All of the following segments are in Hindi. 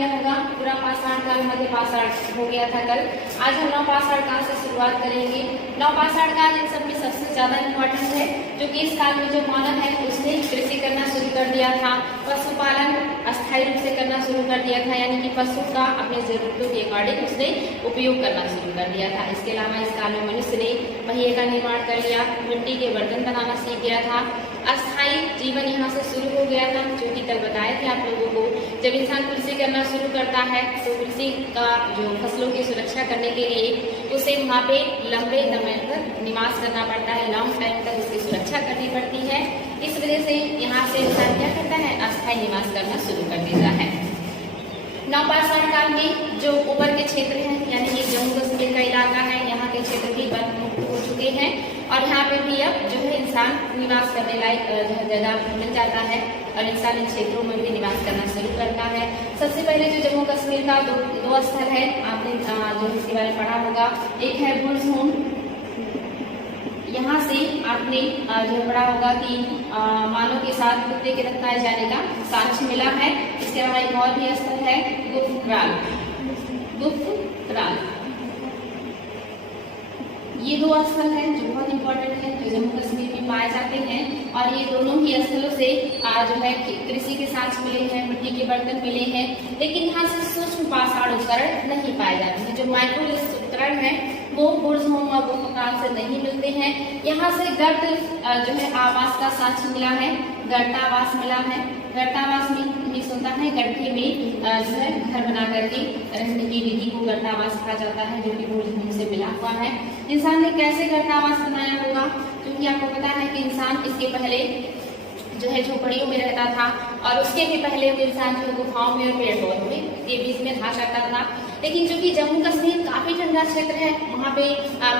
लिया होगा पूरा पाषाण काल, मध्य पाषाण हो गया था कल। आज हम नवपाषाण काल से शुरुआत करेंगे। नवपाषाण काल इन सब में सबसे ज्यादा इम्पोर्टेंट है, जो कि इस काल में जो मानव है उसने कृषि करना शुरू कर दिया था, पशुपालन अस्थायी रूप से करना शुरू कर दिया था, यानी कि पशु का अपने जरूरतों के अकॉर्डिंग उसने उपयोग करना शुरू कर दिया था। इसके अलावा इस काल में मनुष्य ने पहिए का निर्माण कर लिया, मिट्टी के बर्तन बनाना सीख गया था, अस्थायी जीवन यहाँ से शुरू हो गया था, जो कि कल बताए थे आप लोगों को। जब इंसान कृषि करना शुरू करता है तो कृषि का जो फसलों की सुरक्षा करने के लिए उसे वहाँ पे लंबे समय तक निवास करना पड़ता है, लॉन्ग टाइम तक उसकी सुरक्षा करनी पड़ती है। इस वजह से यहाँ से इंसान क्या करता है, अस्थायी निवास करना शुरू कर देता है। नवपाषाण काल में जो ऊपर के क्षेत्र हैं, यानी कि जम्मू कश्मीर का इलाका है, यहाँ के क्षेत्र भी बर्फ मुक्त हो चुके हैं और यहाँ पे भी अब जो है इंसान निवास करने लायक जो है जगह मिल जाता है और इंसान इन क्षेत्रों में भी निवास करना शुरू करता है। सबसे पहले जो जम्मू कश्मीर का दो स्थल है, आपने जो इसके बारे में पढ़ा होगा, एक है बुर्ज़होम, यहाँ से आपने जो पढ़ा होगा कि मानव के साथ कुत्ते के दफनाए जाने का साक्ष्य मिला है। इसके अलावा एक और भी स्थल है गुप्तराल। ये दो स्थल हैं जो बहुत इंपॉर्टेंट है, जो जम्मू कश्मीर में पाए जाते हैं और ये दोनों ही स्थलों से जो है कृषि के साक्ष्य मिले हैं, मिट्टी के बर्तन मिले हैं, लेकिन यहाँ से सूक्ष्म पाषाण उपकरण नहीं पाए जाते हैं। जो माइक्रोलिथ उपकरण है वो बुर्ज़होम और गुप्तकाल से नहीं मिलते हैं। यहाँ से गर्त जो है आवास का साक्ष्य मिला है, गर्तावास मिला है। गर्तावास में होता है गड्ढे में जो है घर बना करके रहने की विधि को गर्तावास कहा जाता है, जो कि बुर्ज़होम से मिला हुआ है। इंसान ने कैसे गर्तावास बनाया होगा, क्योंकि आपको पता है कि इंसान इसके पहले जो है झोपड़ियों में रहता था और उसके भी पहले इंसान जो गुफाओं में और पेड़ पौधों के बीच में रहा करता था। लेकिन चूंकि जम्मू कश्मीर काफी ठंडा क्षेत्र है, वहाँ पे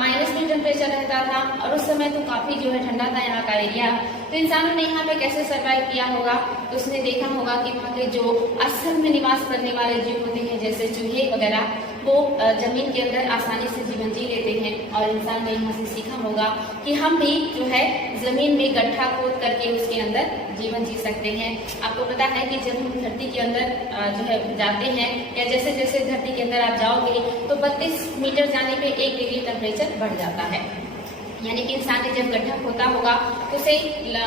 माइनस में टेम्परेचर रहता था और उस समय तो काफी जो है ठंडा था यहाँ का एरिया। तो इंसानों ने यहाँ पे कैसे सर्वाइव किया होगा, तो उसने देखा होगा कि वहाँ के जो स्थल में निवास करने वाले जीव होते हैं जैसे चूहे वगैरह, वो जमीन के अंदर आसानी से जीवन जी लेते हैं और इंसान ने यहाँ से सीखा होगा कि हम भी जो है जमीन में गड्ढा खोद करके उसके अंदर जीवन जी सकते हैं। आपको पता है कि जब हम धरती के अंदर जो है जाते हैं या जैसे जैसे धरती के अंदर आप जाओगे तो 32 मीटर जाने पे 1 डिग्री टेम्परेचर बढ़ जाता है, यानी कि इंसान ने जब गड्ढा खोदा होगा तो उसे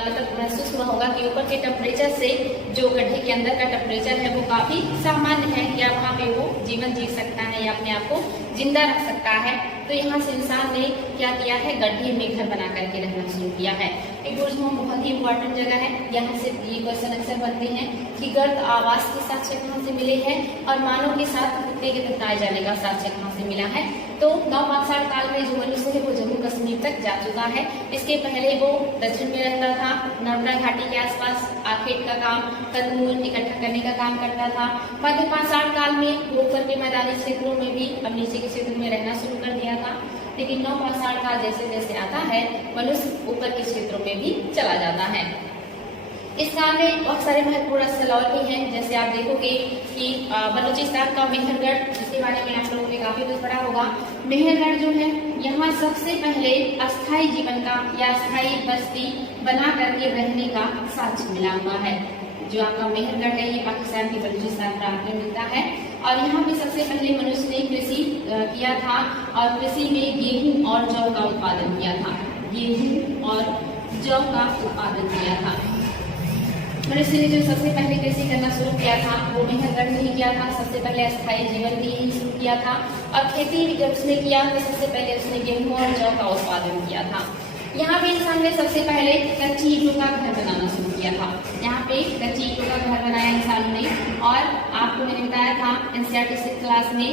मतलब महसूस हुआ होगा कि ऊपर के टेम्परेचर से जो गड्ढे के अंदर का टेम्परेचर है वो काफी सामान्य है, या वहाँ पे वो जीवन जी सकता है या अपने आप को जिंदा रख सकता है। तो यहाँ से इंसान ने क्या किया है, गड्ढे में घर बना करके रहना शुरू किया है। एक बुर्ज़होम बहुत ही इंपॉर्टेंट जगह है, यहाँ से ये क्वेश्चन अक्सर बनते हैं कि गर्त आवास के साक्ष्य कहाँ से मिले हैं और मानव के साथ कुत्ते के दफनाए जाने का साक्ष्य कहाँ से मिला है। तो नवपाषाण काल में जो मनुष्य है वो जम्मू कश्मीर तक जा चुका है। इसके पहले वो दक्षिण में रहता था, नर्मदा घाटी के आसपास आखेट का काम, कंदमूल इकट्ठा करने का काम करता था। मध्य पाषाण काल में ऊपर के मैदानी क्षेत्रों में भी अब नीचे के क्षेत्र में रहना शुरू कर दिया था। लेकिन नवपाषाण काल जैसे जैसे आता है मनुष्य ऊपर के क्षेत्रों में भी चला जाता है। इस काल में बहुत सारे महत्वपूर्ण स्थल और भी हैं, जैसे आप देखोगे कि बलूचिस्तान का मेहरगढ़, जिसके बारे में आप लोगों ने काफी कुछ पढ़ा होगा। मेहरगढ़ जो है यहाँ सबसे पहले अस्थायी जीवन का या अस्थायी बस्ती बना करके रहने का साक्ष्य मिला हुआ है। जो आपका मेहरगढ़ है ये पाकिस्तान के बलूचिस्तान प्रांत में मिलता है और यहाँ पे सबसे पहले मनुष्य ने कृषि किया था और कृषि में गेहूं और जौ का उत्पादन किया था। गेहूं और जौ का उत्पादन किया था। मनुष्य ने जो सबसे पहले कृषि करना शुरू किया था वो मेहरगढ़ में ही किया था। सबसे पहले अस्थायी जीवन भी यही शुरू किया था और खेती जब उसने किया तो सबसे पहले उसने गेहूं और जौ का उत्पादन किया था। यहाँ पे इंसान ने सबसे पहले कच्ची ईंटों का घर बनाना शुरू किया था। यहाँ पे कच्ची ईंटों का घर बनाया इंसानों ने और आपको मैंने बताया था एनसीईआरटी क्लास में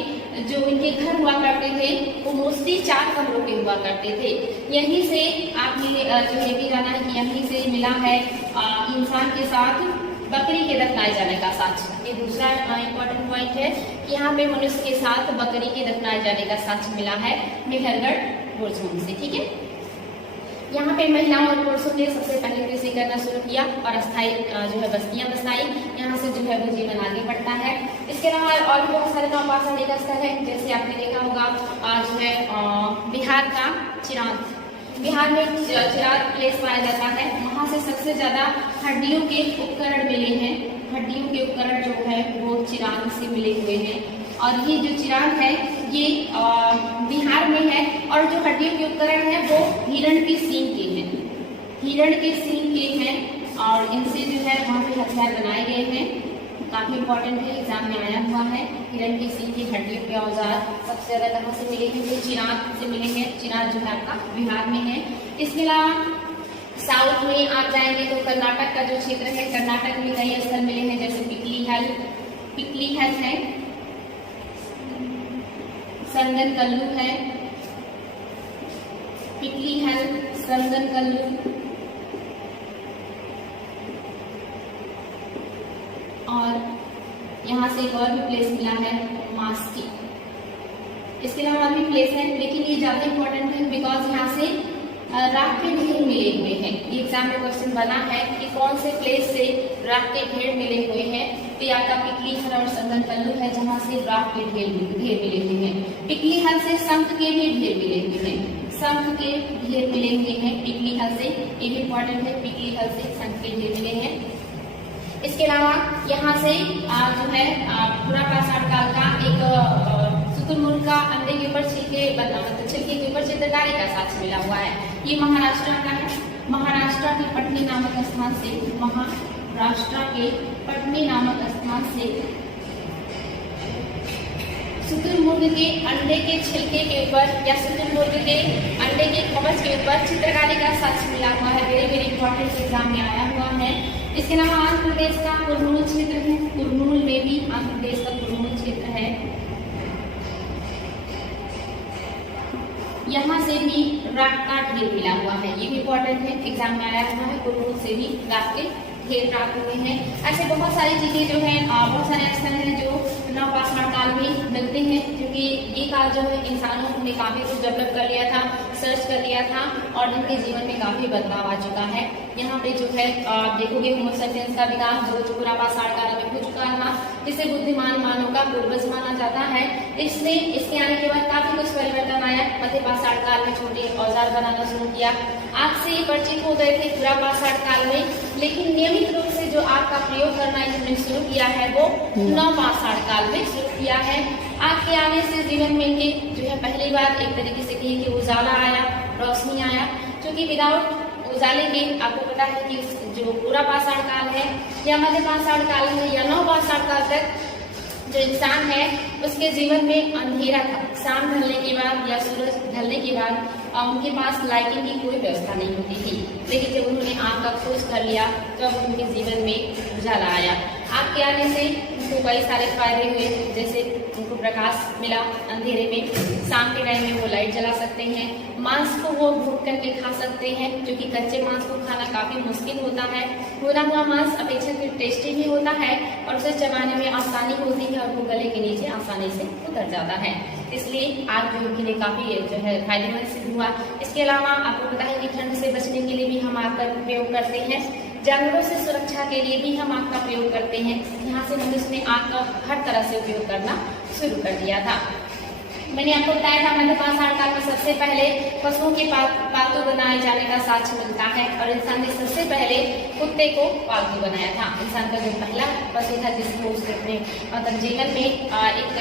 जो इनके घर हुआ करते थे वो मोस्टली 4 कमरों के हुआ करते थे। यहीं से आपने जो ये भी जाना है कि यहीं से मिला है इंसान के साथ बकरी के दफनाए जाने का साक्ष्य। ये दूसरा इम्पोर्टेंट पॉइंट है कि यहाँ पे मनुष्य के साथ बकरी के दफनाए जाने का साक्ष्य मिला है मेहरगढ़ बुर्ज़होम से। ठीक है, यहाँ पे महिलाओं और पुरुषों ने सबसे पहले कृषि करना शुरू किया और अस्थायी जो है बस्तियां बसाई। यहाँ से जो है वो जीवन आगे बढ़ता है। इसके अलावा और भी बहुत सारे नवपाषाण का स्थल है, जैसे आपने देखा होगा जो है बिहार का चिराग। बिहार में चिराग प्लेस पाया जाता है, वहाँ से सबसे ज्यादा हड्डियों के उपकरण मिले हैं। हड्डियों के उपकरण जो है वो चिराग से मिले हुए हैं। और ये जो चिराग है ये बिहार में है और जो हड्डियों के उपकरण है वो हिरण के सींग के हैं, हिरण के सींग के हैं और इनसे जो है वहाँ पे हथियार बनाए गए हैं। काफी इंपॉर्टेंट है, एग्जाम में आया हुआ है। हिरण की सींग की हड्डियों के औजार सबसे ज्यादा कहाँ से मिले हैं? वो चिराग से मिले हैं। चिराग जो है आपका बिहार में है। इसके अलावा साउथ में आप जाएंगे तो कर्नाटक का जो क्षेत्र है, कर्नाटक में कई स्थल मिले हैं जैसे पिकली हल है, संदन कल्लू है, पिकली हल, संदन कल्लू और यहाँ से एक और भी प्लेस मिला है मास्की। इसके अलावा और भी प्लेस है लेकिन ये ज्यादा इंपॉर्टेंट है बिकॉज यहाँ से राख के ढेर मिले हुए हैं। ये एग्जाम में क्वेश्चन बना है कि कौन से प्लेस से राख के ढेर मिले हुए हैं। तो यहाँ का पिकली हल और संदन कल्लू है जहाँ से राख के ढेर मिले हुए हैं। पिकली हल से शंख के भी ढेर मिले हुए हैं, शंख के ढेर मिले हुए हैं पिकली हल से। ये भी इंपॉर्टेंट है, पिकली हल से शंख के ढेर मिले हैं। इसके अलावा यहाँ से जो है पुरापाषाण काल का एक शुतुरमुर्ग का अंडे के ऊपर छिलके के ऊपर चित्रकारी का साक्ष्य मिला हुआ है। ये महाराष्ट्र का है। महाराष्ट्र के पटनी नामक स्थान से, महाराष्ट्र के पटनी नामक स्थान से शुतुरमुर्ग के अंडे के छिलके के ऊपर या शुतुरमुर्ग के अंडे के कवच के ऊपर चित्रकारी का साक्ष्य मिला हुआ है। वेरी वेरी इंपॉर्टेंट एग्जाम में आया हुआ है। इसके अलावा आंध्र प्रदेश का कुरनूल क्षेत्र है, कुरनूल में भी आंध्र प्रदेश का कुरनूल क्षेत्र है। यहाँ से भी राख का ढेर मिला हुआ है, ये भी इंपॉर्टेंट है, एग्जाम में आया हुआ है। कुरनूल से भी राख के ढेर प्राप्त हुए हैं। ऐसे बहुत सारी चीजें जो है, बहुत सारे स्थल हैं जो नवपाषाण काल में मिलते हैं, क्योंकि ये काल जो है इंसानों ने काफी कुछ डेवलप कर लिया था, सर्च कर लिया था और उनके जीवन में काफी बदलाव आ चुका है। यहाँ पे जो है आप देखोगे होमो सेपियंस का विकास जो पुरापाषाण काल में हो चुका था, जिसे बुद्धिमान मानव का पूर्वज माना जाता है। इसके आने के बाद काफी कुछ परिवर्तन आया। मध्यपाषाण काल में छोटे औजार बनाना शुरू किया। आग से परिचित हो गए थे पुरापाषाण काल में, लेकिन नियमित रूप से जो आग का प्रयोग करना इन्होंने शुरू किया है वो नवपाषाण काल में शुरू किया है। आग के आने से जीवन में इनके जो है पहली बार एक तरीके से कहिए कि उजाला आया, रोशनी आया, क्योंकि विदाउट उजाले के आपको पता है कि जो पुरापाषाण काल है या मध्यपाषाण काल है या नवपाषाण काल तक जो इंसान है उसके जीवन में अंधेरा था। शाम ढलने के बाद या सूरज ढलने के बाद उनके पास लाइटिंग की कोई व्यवस्था नहीं होती थी, लेकिन जब उन्होंने आग का खोज कर लिया तो अब उनके जीवन में उजाला आया। आग के आने से उनको कई सारे फायदे हुए, जैसे उनको प्रकाश मिला अंधेरे में, शाम के टाइम में वो लाइट जला सकते हैं, मांस को वो भून करके खा सकते हैं, क्योंकि कच्चे मांस को खाना काफी मुश्किल होता है। भुना हुआ मांस अपेक्षाकृत टेस्टी भी होता है और उसे चबाने में आसानी होती है और वो गले के नीचे आसानी से उतर जाता है, इसलिए आग जो उनके लिए काफी जो है फायदेमंद सिद्ध हुआ। इसके अलावा आपको पता है कि ठंड से बचने के लिए भी हम आग का उपयोग करते हैं, जानवरों से सुरक्षा के लिए भी हम आग का प्रयोग करते हैं। यहाँ से मनुष्य ने आग का हर तरह से उपयोग करना शुरू कर दिया था। मैंने आपको बताया था मध्यपाषाण काल में सबसे पहले पशुओं के पालतू बनाए जाने का साक्ष्य मिलता है और इंसान ने सबसे पहले कुत्ते को पालतू बनाया था। इंसान का जो पहला पशु था जिसको उसने अपने मतलब जीवन में एक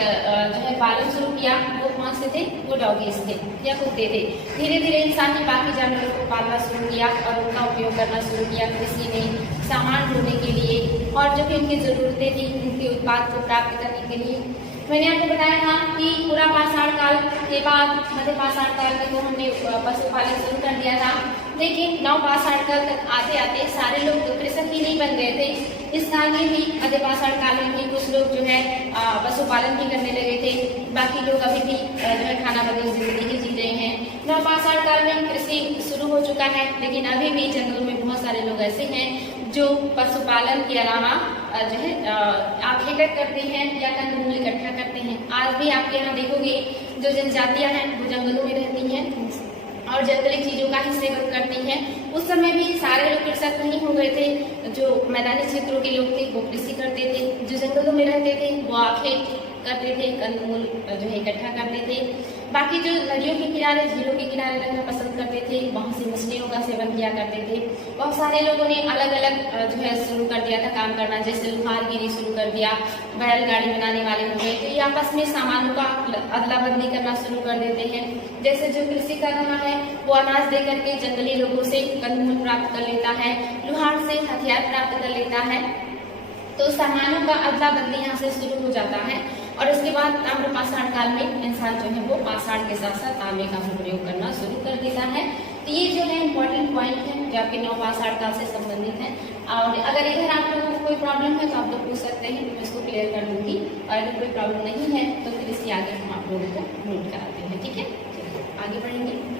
जो है पालन शुरू किया, वो कौन से थे? वो डॉगीज थे या कुत्ते थे। धीरे धीरे इंसान ने बाकी जानवरों को पालना शुरू किया और उनका उपयोग करना शुरू किया कृषि में, सामान ढोने के लिए और जो भी उनकी जरूरतें थी उनके उत्पाद को प्राप्त करने के लिए। मैंने आपको बताया था कि पुरापाषाण काल के बाद मध्यपाषाण काल में तो हमने पशुपालन शुरू कर दिया था, लेकिन नवपाषाण काल तक आते आते सारे लोग तो कृषक ही नहीं बन गए थे। इस काल में भी मध्यपाषाण काल में भी कुछ लोग जो है पशुपालन भी करने लगे थे, बाकी लोग अभी भी जो है खाना बदल जिंदगी जी रहे हैं। नवपाषाण काल में कृषि शुरू हो चुका है, लेकिन अभी भी जंगलों में बहुत सारे लोग ऐसे हैं जो पशुपालन के अलावा जो है आखेटक करते हैं या कंदमूल इकट्ठा करते हैं। आज भी आपके यहाँ देखोगे जो जनजातियां हैं वो जंगलों में रहती हैं और जंगली चीजों का ही सेवन करती हैं। उस समय भी सारे लोग कृषक नहीं हो गए थे, जो मैदानी क्षेत्रों के लोग थे वो कृषि करते थे, जो जंगलों में रहते थे वो आखेट करते थे, कंदमूल जो है इकट्ठा करते थे। बाकी जो नदियों के किनारे, झीलों के किनारे रहना पसंद करते थे, वहाँ से मछलियों का सेवन किया करते थे। बहुत सारे लोगों ने अलग अलग जो है शुरू कर दिया था काम करना, जैसे लोहारगिरी शुरू कर दिया, बैलगाड़ी बनाने वाले हो गए, तो ये आपस में सामानों का अदला बदली करना शुरू कर देते हैं। जैसे जो कृषि कर रहा है वो अनाज दे करके जंगली लोगों से कंदमूल प्राप्त कर लेता है, लोहार से हथियार प्राप्त कर लेता है, तो सामानों का अदला बदली यहाँ से शुरू हो जाता है। और उसके बाद ताम्र पाषाण काल में इंसान जो है वो पाषाण के साथ साथ तांबे का प्रयोग करना शुरू कर देता है। तो ये जो है इम्पोर्टेंट पॉइंट है जो आपके नवपाषाण काल से संबंधित है। और अगर इधर आप लोगों को कोई प्रॉब्लम है तो आप लोग पूछ सकते हैं, मैं इसको क्लियर कर दूंगी। और अगर कोई प्रॉब्लम नहीं है तो फिर इसके आगे हम आप लोगों को नोट कराते हैं। ठीक है, आगे बढ़ेंगे।